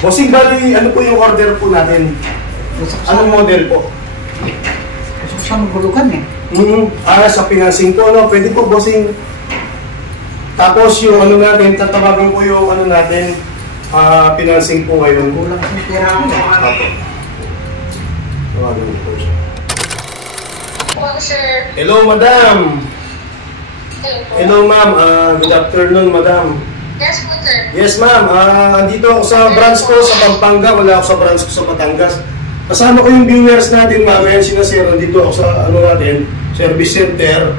Bossing, bali, ano po yung order po natin? Anong model po? Gusto ko siya magulukan eh. Sa financing po, no? Pwede po, bossing. Tapos yung ano natin, tatawagan po yung ano natin, financing po ngayon. Kulang sa pera ko. Tawagan po siya. Hello, sir. Hello, madam. Hello, ma'am. Good afternoon, madam. Yes po, sir. Yes, ma'am. Andito ako sa branch ko sa Pampanga. Wala ako sa branch ko sa Batangas. Kasama ko yung viewers natin, ma'am. Ayan, sina Sir. Andito ako sa ano natin, service center.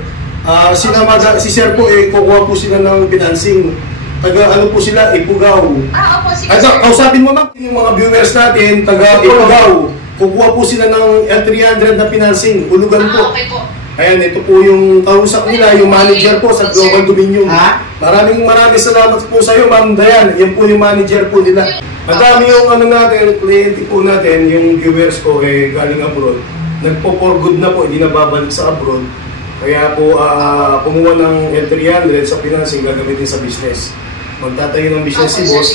Si Sir po, kukuha po sila ng financing. Taga ano po sila, Ipugaw. Opo, sige, Ay, sir. kausapin mo, ma'am, yung mga viewers natin, taga Ipugaw. Kukuha po sila ng L300 na financing. Ulugan po. Okay po. Ayan, ito po yung kausap nila, yung manager po sa Global Dominion. Ha? Maraming salamat po sa iyo, Ma'am Dayan. Yan po yung manager po nila. Madami yung ano natin, kliyente po natin, yung viewers ko galing abroad. Nagpo-for good na po, hindi na babalik sa abroad. Kaya po, kumuha ng L300 sa financing, gagamitin sa business. Magtatayo ng business si boss,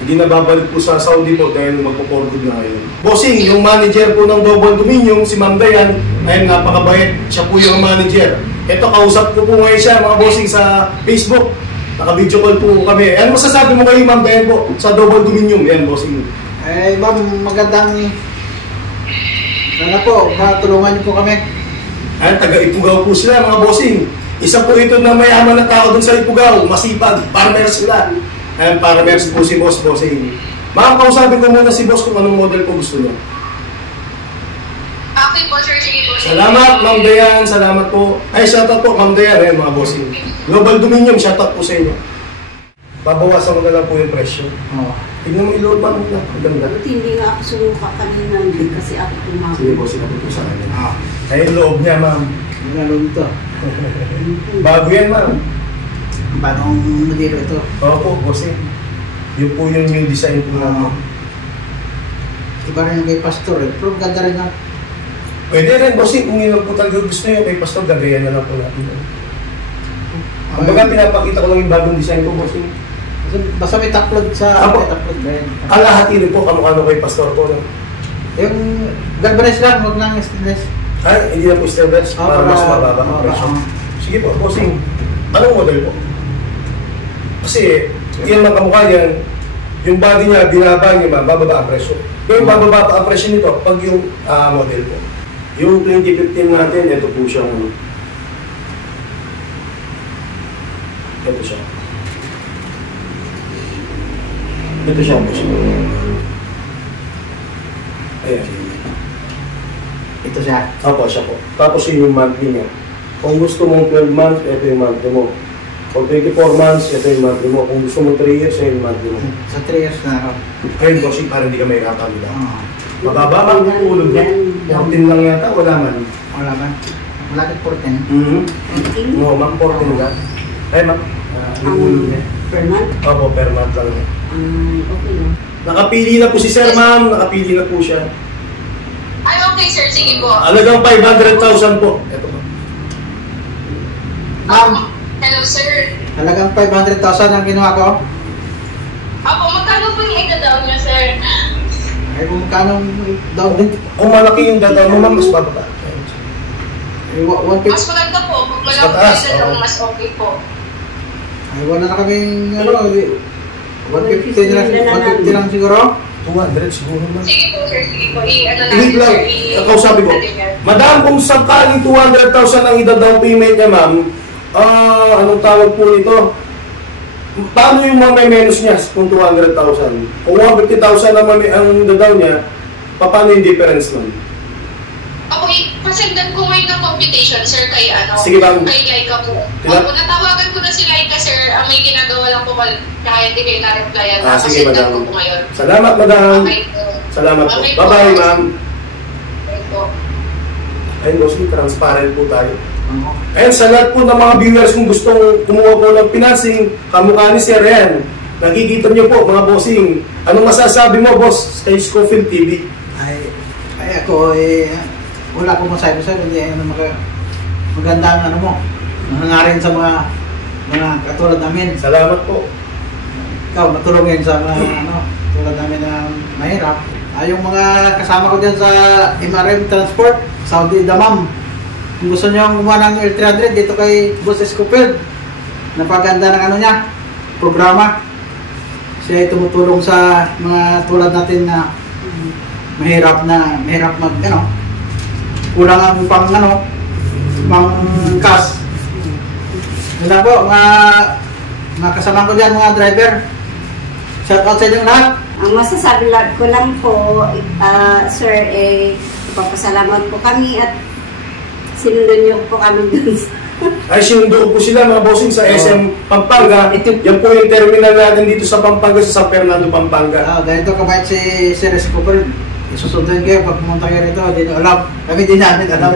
hindi na babalik po sa Saudi po dahil magpo-for good na ngayon. Bossing, yung manager po ng Global Dominion, si Ma'am Dayan, ay napakabait. Siya po yung manager. Ito, kausap ko po ngayon siya, mga bossing, sa Facebook. Naka-video call po kami. Ano masasabi mo kayo, Ma'am Dayan po, sa Global Dominion? Yan, bossing. Ma'am, magandang... Sana po, tulungan niyo po kami. Ay, taga-Ipugaw po sila, mga bossing. Isa po ito na mayaman na tao dun sa Ipugaw. Masipag, farmers sila. Ayan, farmers po si boss, bossing. Ma'am, kausapin ko muna si boss kung anong model po gusto niyo. Okay po, sir. Sige po. Salamat, Ma'am Dayan. Salamat po. Ay, shoutout po, Ma'am Dayan. Ayan, mga bossing. Global Dominion, shoutout po sa inyo. Babawasan ko na lang po yung presyo. Tignan mo iload ba muna. Ang ganda. Hindi nga ako sumuka kanina kasi ako tumawag. Sige, bossing, ako po sa kanya. Ay, loob niya, ma'am. Nalong ito. Bago yan, ma'am. Paano modelo ito? Opo, bossing. Yun po yung new design po naman. Iba rin yung kay Pastor eh. Pero ganda rin na. Pwede rin, bossing. Kung yun po talaga gusto nyo kay Pastor, gagayan na lang po natin. Ang baga, pinapakita ko lang yung bagong design po, bossing. Basta may taplod sa... Apo. May taplod ba yan? Kalahati rin po, kamukha kay Pastor po. No? Yung galvanize lang, huwag lang stainless. Ay, hindi na po stainless para mas mababa ang presyo. Sige po, bossing. Anong model po? Kasi, yan mga kamukha yan, yung body niya, binaba niya, bababa ang presyo. Yung bababa pa ang presyo nito, pag yung model po. Yung 2015 natin, ito po siyang ito siya. Ito siya po siya. Ayan. Ito siya. Opo, siya po. Tapos yung monthly niya. Kung gusto mong 12 months, ito yung monthly mo. Kung 24 months, ito yung monthly mo. Kung gusto mong 3 years, ito yung monthly mo. Sa 3 years na ako. Ayun, bossing, para hindi ka may kakabila. Mababa ang ulog niya. 14 lang yata, wala man. Wala ba? Wala ka 14. No, ma'am, 14 lang. Ay, ma'am, yung ulog niya. Per month? Opo, per month lang niya. Okay lang. Nakapili na po si Sir, ma'am. Nakapili na po siya. Ay, okay, sir. Sige po. Alagang 500,000 po. Ito po. Hello, sir. Halagang 500,000 ang kinuha ko. Apo, magkano po yung ika-down niya, sir? Ay kung magkano down din. Kung malaki yung data mo, ma'am, mas bababa. Ay, Mas maganda po. Pag malaki Mataas, yung ika-down, oo. mas okay po. Ay, wala na kaming, 150 lang siguro. 200 siguro, ma'am. Sige po, sir. Sige po. I-ano Wait natin, lang, sir. kausapin ko. Madam, kung sakaling 200,000 ang ida-down payment niya, ma'am, anong tawag po nito? Paano yung mga may menos niya kung 200,000? Kung 150,000 naman ang ida-down niya, paano yung difference nun? Ako, pasendan ko ngayon ng computation, sir, kay Sige, ma'am. kay Laika po. Opo, natawagan ko na si Laika, sir. May ginagawa lang po kaya hindi kayo na-replyan. Sige, Pasendan madam. ko po ngayon. Salamat, madam. Okay po. Salamat po. Okay po. Bye-bye, ma'am. Okay po. Ayun, bossing, transparent po tayo. Ayun, sa lahat po ng mga viewers kung gustong kumuha po ng financing, kamukha ni Sir yan. Nakikita niyo po, mga bossing. Anong masasabi mo, boss, kay Scofield TV? Ay ako, wala akong masabi sa'yo, hindi maganda ang ano mo. Nangangarin sa mga katulad namin. Salamat po. Ikaw, matulungin sa mga tulad namin na mahirap. Yung mga kasama ko dyan sa MRM Transport, Saudi Damam. Kung gusto nyo gumawa ng L300 dito kay Boss Escofield, napaganda ng ano niya, programa. Siya ay tumutulong sa mga tulad natin na mahirap mag ano, kulang ang pang cash. Yun lang po, mga kasama ko dyan, mga driver. Shout out sa inyo lahat. Ang masasabi ko lang po, sir, ipapasalamat po kami at sinundan niyo po kami dun. Ay, sinundo po sila mga bossing sa SM Pampanga. Yan po yung terminal natin dito sa Pampanga, sa San Fernando, Pampanga. Dahil ito kabait si Sir Escofield, isusunduin kayo pag pumunta kayo rito, hindi nyo alam. Kami din namin alam.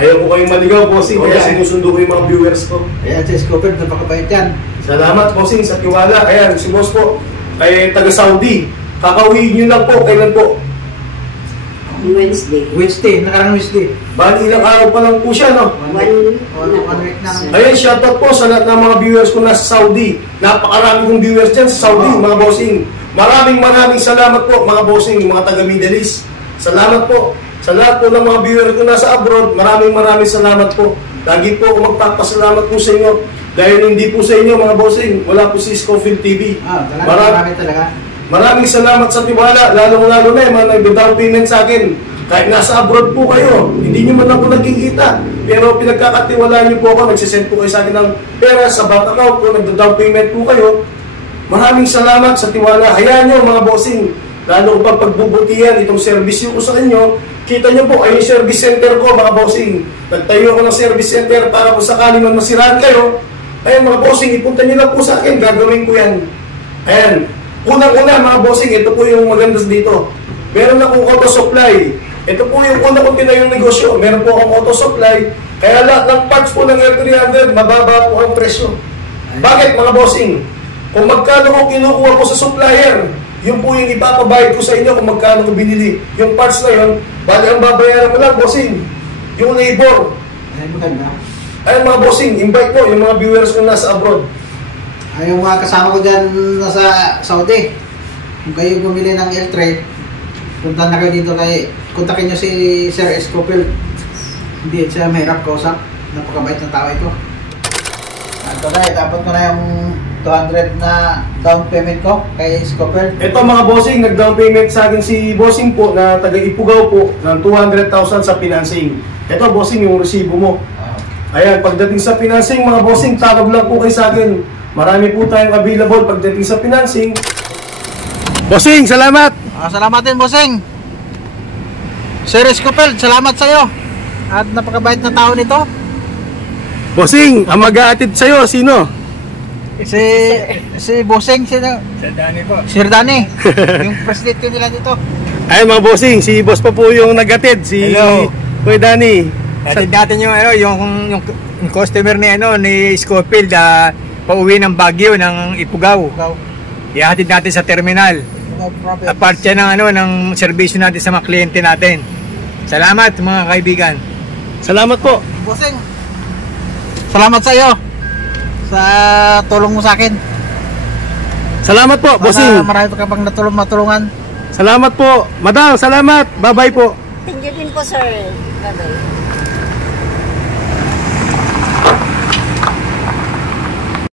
Ayaw ko kayong maligaw, bossing, kaya sinusundo ko yung mga viewers ko. Kaya si Escofield, napakabait yan. Salamat, bossing, sa tiwala. Kaya si boss po, kay taga-Saudi, kakauwiin nyo lang po. Kailan po? Wednesday, nakarang Wednesday. Bali, ilang araw pa lang po siya, no? One week na. Ayun, shoutout po sa lahat ng mga viewers ko nasa Saudi. Napakarami kong viewers dyan sa Saudi, mga bossing. Maraming salamat po, mga bossing, mga taga-Middle East. Salamat po. Sa lahat po ng mga viewers ko nasa abroad, maraming salamat po. Lagi po ako magpapasalamat po sa inyo. Dahil hindi po sa inyo, mga bossing, wala po si Escofield TV. Marami talaga. Maraming salamat sa tiwala, lalong-lalo na yung mga nag-down payment sa akin. Kahit nasa abroad po kayo, hindi nyo man ako nagkikita. Pero pinagkakatiwalaan nyo po ako, nagsisend po kayo sa akin ng pera sa bank account ko, nag-down payment po kayo. Maraming salamat sa tiwala. Hayaan nyo mga bossing, lalo pang pagbubutihan itong service ko sa inyo. Kita nyo po, ay yung service center ko mga bossing. Nagtayo ako ng service center para kung sakali man masiraan kayo. Ayan mga bossing, ipunta nyo lang po sa akin, gagawin ko yan. Ayan. Unang-una mga bossing, ito po yung maganda dito. Meron akong auto supply. Ito po yung una kong tinayong negosyo. Meron po akong auto supply. Kaya lahat ng parts po ng L300, mababa po ang presyo. Bakit mga bossing? Kung magkano ko kinukuha ko sa supplier, yun po yung ipapabayad ko sa inyo kung magkano ko binili. Yung parts na yun, bali ang babayaran mo lang bossing. Yung labor. Ayun mga bossing, invite mo yung mga viewers ko nasa abroad. Ay, yung mga kasama ko dyan nasa Saudi, kung kayo bumili ng L3, punta na kayo dito kontakin nyo si Sir Escofield. Hindi siya mahirap kausap. Napakabait na tao ito. Ito na, dapat ko na yung 200 na down payment ko kay Escofield. Ito mga bossing, nag-down payment sa akin si bossing po na taga-Ipugaw po ng 200,000 sa financing. Ito bossing, yung resibo mo. Ayan, pagdating sa financing mga bossing, tawag lang po kayo sa akin. Marami po tayong available pagdating sa financing. Bossing, salamat! Salamat din, bossing! Sir Escofield, salamat sa iyo. At napakabait na tao nito. Bossing, ang mag-aatid sa iyo, sino? Si bossing, sino? Sir Danny po. Sir Danny, yung presidente nila dito. Ay mga bossing, si boss pa po yung nag-atid, si Kuya Danny. Atid natin yung customer ni Escofield, pauwi ng Baguio ng Ipugaw. Ihatid natin sa terminal. Apart siya ng serbisyo natin sa mga kliyente natin. Salamat mga kaibigan. Salamat po. Bossing, salamat sa iyo sa tulong mo sa akin. Salamat po, bossing. Marami pa pang matulungan. Salamat po. Madam, salamat. Bye-bye po. Thank you din po, sir. Bye-bye.